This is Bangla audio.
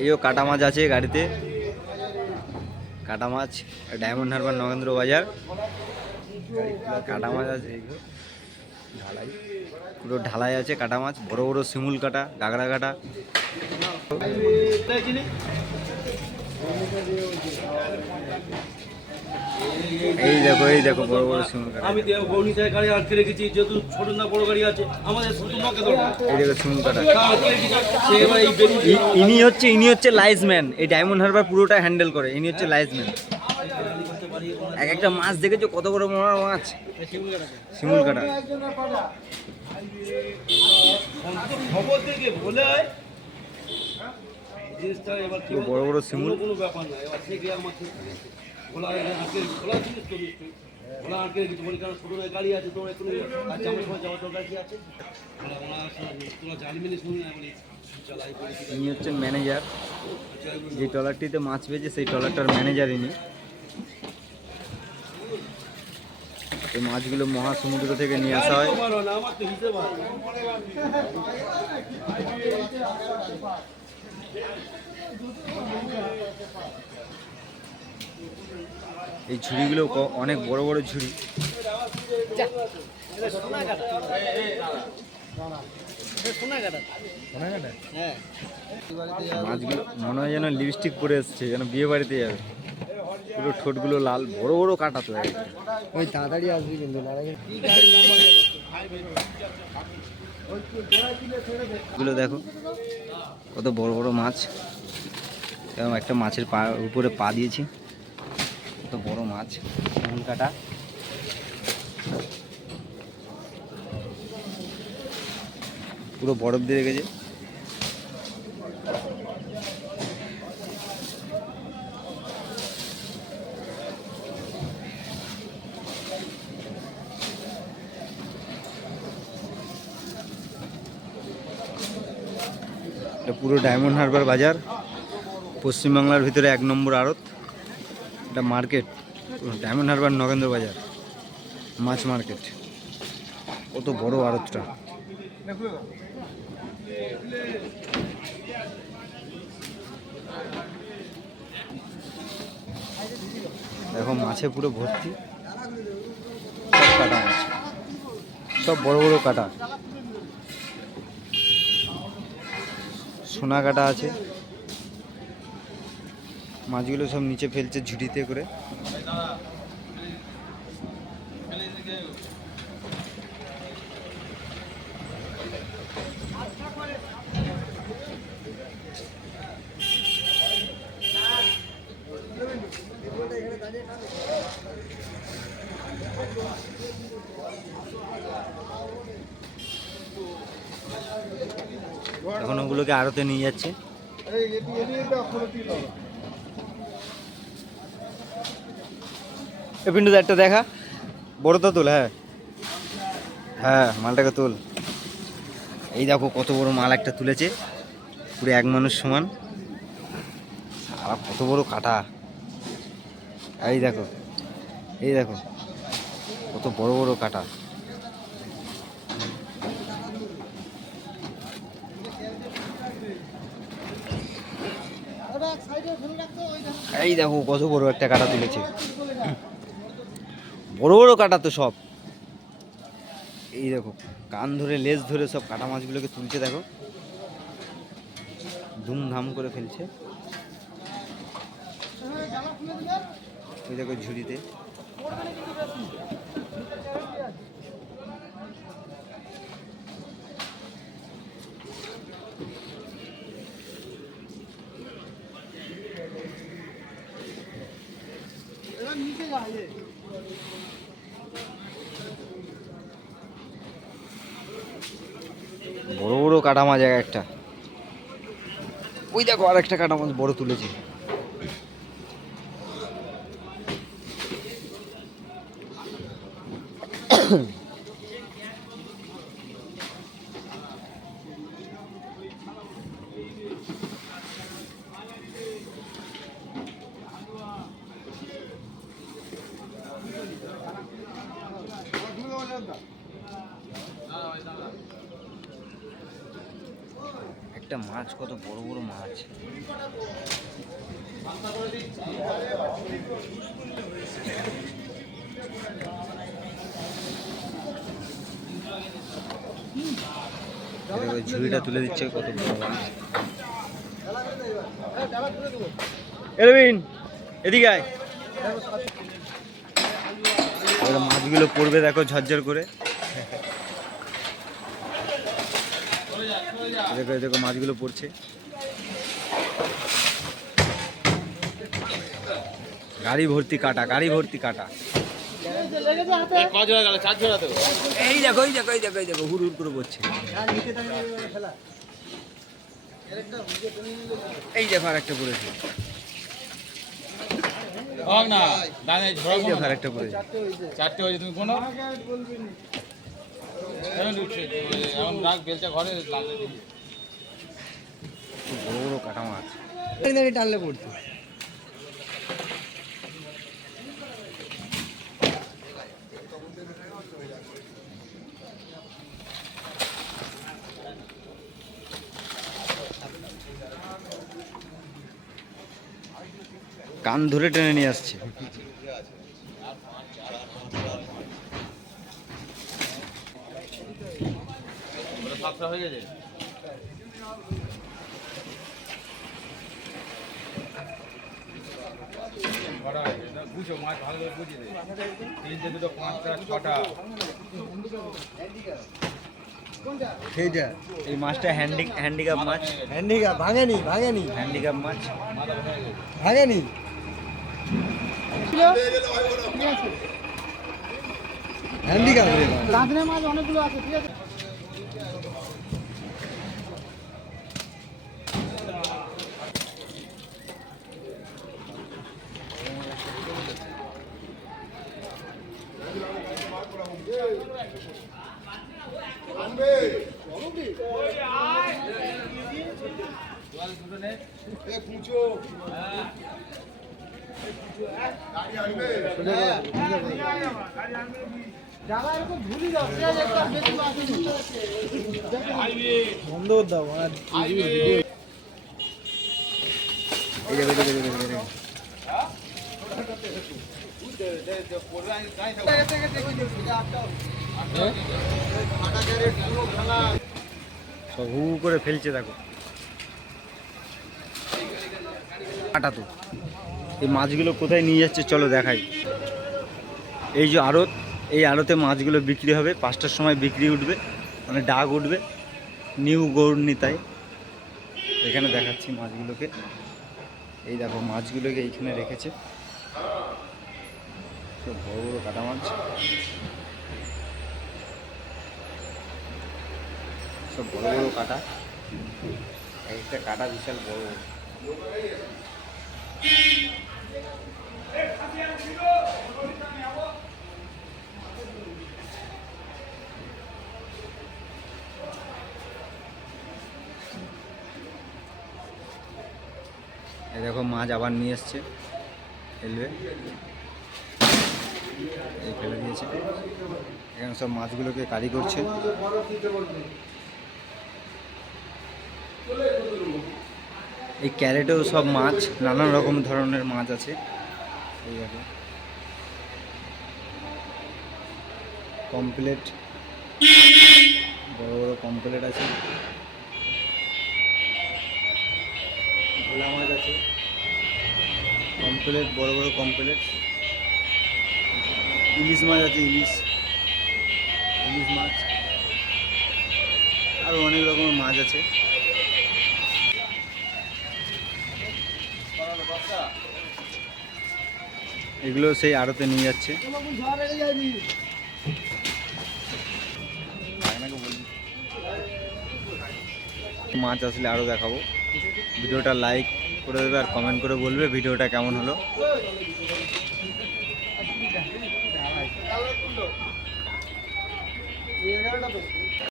এইও কাটা মাছ আছে গাড়িতে, কাটা মাছ ডায়মন্ড হারবার নগেন্দ্র বাজার কাটা মাছ আছে, ঢালাই পুরো ঢালাই আছে কাটা মাছ, বড় বড় শিমুল কাটা, গাগরা কাটা। এই দেখো এই দেখো বড় বড় শিমুল কাটা। আমি গৌনিচায় গাড়ি আটকে রেখেছি, যেহেতু ছোট না বড় গাড়ি আছে আমাদের তোমাকে দরকার। এই দেখো শিমুল কাটা। ইনি হচ্ছে লাইজম্যান, এই ডায়মন্ড হারবার পুরোটা হ্যান্ডেল করে, ইনি হচ্ছে লাইজম্যান। এক একটা মাছ দেখেছো কত বড় বড় মাছ, শিমুল কাটা। বড় বড় শিমুল, ইনি হচ্ছেন ম্যানেজার, যে ট্রলারটিতে মাছ পেয়েছে সেই ট্রলারটার ম্যানেজার ইনি। এই মাছগুলো মহাসমুদ্র থেকে নিয়ে আসা হয়। এই ঝুড়িগুলো অনেক বড় বড় ঝুড়ি। মাছগুলো মনে হয় যেন লিপস্টিক পরে এসছে, যেন বিয়ে বাড়িতে যাবে। পুরো ঠোঁটগুলো লাল, বড় বড় কাটা তো। ওই তাড়াতাড়ি আসবি কিন্তু এগুলো দেখো কত বড় বড় মাছ, এবং একটা মাছের পা উপরে পা দিয়েছি, কত বড় মাছ। শিমুল কাটা, পুরো বরফ দিয়ে রেখেছে। এটা পুরো ডায়মন্ড হারবার বাজার, পশ্চিমবাংলার ভিতরে 1 নম্বর আড়ত। এটা মার্কেট, ডায়মন্ড হারবার নগেন্দ্র বাজার মাছ মার্কেট। কত বড় আড়তটা। দেখো মাছে পুরো ভর্তি, সব কাটা মাছ, সব বড় বড় কাটা। সোনা কাটা আছে, মাছগুলো সব নিচে ফেলছে ঝুড়িতে করে। এখন ওগুলোকে আড়তে নিয়ে যাচ্ছে। পিন্টু একটা দেখা, বড়টা তোল। হ্যাঁ হ্যাঁ, মালটাকে তোল। এই দেখো কত বড় মাল একটা তুলেছে, পুরো 1 মানুষ সমান। আর কত বড় কাটা, এই দেখো এই দেখো কত বড় বড় কাটা। এই দেখো কত বড় একটা কাটা তুলেছে, বড় বড় কাটা তো সব। এই দেখো কান ধরে লেজ ধরে সব কাটা মাছগুলোকে তুলছে, দেখো ধুমধাম করে ফেলছে। ওই দেখো ঝুড়িতে। বড় বড় কাটা মাছ এক একটা। ওই দেখো আর একটা কাটা মাছ বড় তুলেছে। একটা একটা মাছ, কত বড় বড় মাছ। ঝুড়িটা তুলে দিচ্ছে, কত বড় মাছ। এলভিন এদিকে আয়। মাছগুলো পড়বে দেখো ঝরঝর করে। দেখো দেখো মাছগুলো পড়ছে। গাড়ি ভর্তি কাটা, গাড়ি ভর্তি কাটা। এই দেখো এই দেখো এই দেখো এই দেখো হুড় হুড় করে পড়ছে। এই দেখো আর একটা পড়েছে। আরেকটা পড়েছে। চারটে হয়েছে, তুমি কোনো বড় বড় কাটা মাছ টানলে পড়তো। কান ধরে টেনে নিয়ে আসছে। হয়ে গেছে। বুঝো মাছ ভালো করে বুঝিয়ে দেয়। তিনটে দুটো পাঁচটা ছটা। এই মাছটা হ্যান্ডিক্যাপ মাছ। হ্যান্ডিক্যাপ ভাঙেনি, ভাঙেনি, হ্যান্ডিক্যাপ মাছ ভাঙেনি। হ্যান্ডিক্যাপ দাঁতনে মাছ অনেকগুলো আছে, ঠিক আছে। বন্ধ দাও। এই দেখো দেখো দেখো দেখো। সব হু হু করে ফেলছে দেখো। কাটা তো এই মাছগুলো কোথায় নিয়ে যাচ্ছে চলো দেখাই। এই যে আড়ত, এই আড়তে মাছগুলো বিক্রি হবে। 5টার সময় বিক্রি উঠবে, মানে ডাক উঠবে নিউ গৌরনীতায়। এখানে দেখাচ্ছি মাছগুলোকে। এই দেখো মাছগুলোকে এইখানে রেখেছে, সব বড় বড় কাটা মাছ, সব বড় বড় কাটা। একটা কাটা বিশাল বড়। এই দেখো মাছ আবার নিয়ে এসছে, ফেলবে। এই ফেলে দিয়েছে। এখানে সব মাছগুলোকে কারি করছে। এই ক্যারেটেও সব মাছ, নানান রকম ধরনের মাছ আছে। এই দেখো কমপ্লেট, বড় বড় কমপ্লেট আছে। ভোলা মাছ আছে, কমপ্লেট, বড় বড় কমপ্লেট। ইলিশ মাছ আছে, ইলিশ ইলিশ মাছ, আরও অনেক রকমের মাছ আছে। এগুলো সেই আড়তে নিয়ে যাচ্ছে। মাছ আসলে আরও দেখাবো। ভিডিওটা লাইক করে দেবে আর কমেন্ট করে বলবে ভিডিওটা কেমন হলো।